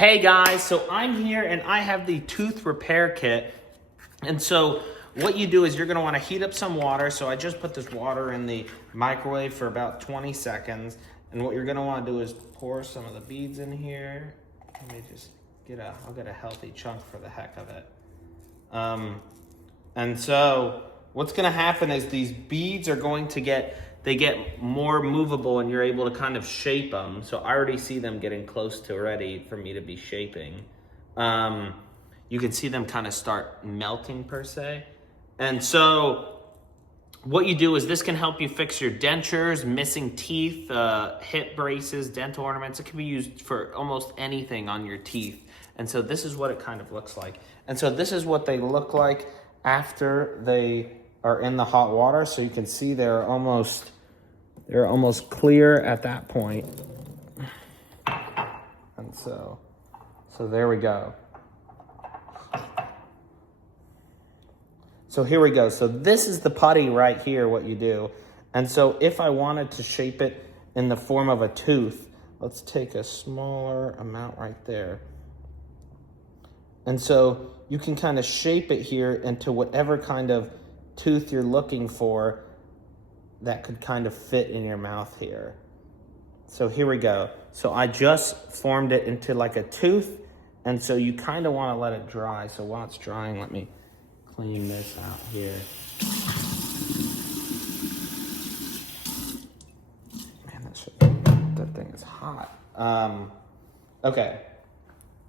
Hey guys, so I'm here and I have the tooth repair kit. And so what you do is you're gonna wanna heat up some water. So I just put this water in the microwave for about 20 seconds. And what you're gonna wanna do is pour some of the beads in here. Let me just I'll get a healthy chunk for the heck of it. And so what's gonna happen is these beads are going to get more movable and you're able to kind of shape them. So I already see them getting close to ready for me to be shaping. You can see them kind of start melting per se. And so what you do is this can help you fix your dentures, missing teeth, hip braces, dental ornaments. It can be used for almost anything on your teeth. And so this is what it kind of looks like. And so this is what they look like after they are in the hot water. So you can see they're almost clear at that point. And so there we go. So here we go. So this is the putty right here, what you do. And so if I wanted to shape it in the form of a tooth, let's take a smaller amount right there. And so you can kind of shape it here into whatever kind of tooth you're looking for that could kind of fit in your mouth here. So here we go. So I just formed it into like a tooth. And so you kind of want to let it dry. So while it's drying, let me clean this out here. Man, that thing is hot. Okay.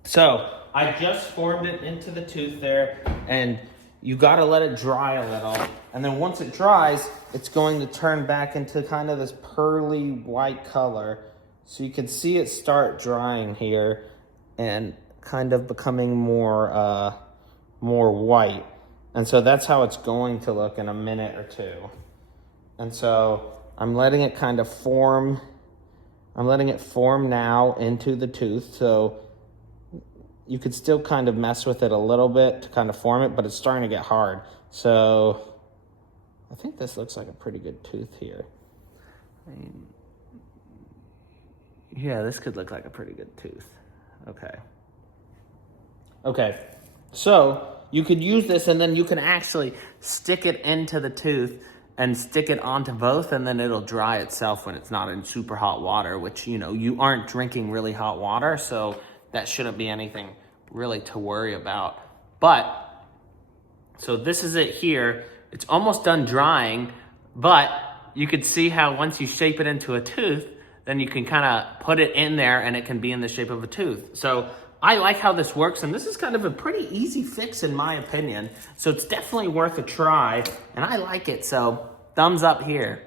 So I just formed it into the tooth there, and you got to let it dry a little. And then once it dries, it's going to turn back into kind of this pearly white color. So you can see it start drying here and kind of becoming more white. And so that's how it's going to look in a minute or two. And so I'm letting it kind of form. I'm letting it form now into the tooth. So you could still kind of mess with it a little bit to kind of form it, but it's starting to get hard. So I think this looks like a pretty good tooth here. I mean, yeah, this could look like a pretty good tooth. Okay, so you could use this and then you can actually stick it into the tooth and stick it onto both, and then it'll dry itself when it's not in super hot water, which, you know, you aren't drinking really hot water, so that shouldn't be anything really to worry about. But, so this is it here. It's almost done drying, but you could see how once you shape it into a tooth, then you can kind of put it in there and it can be in the shape of a tooth. So I like how this works, and this is kind of a pretty easy fix in my opinion. So it's definitely worth a try, and I like it, so thumbs up here.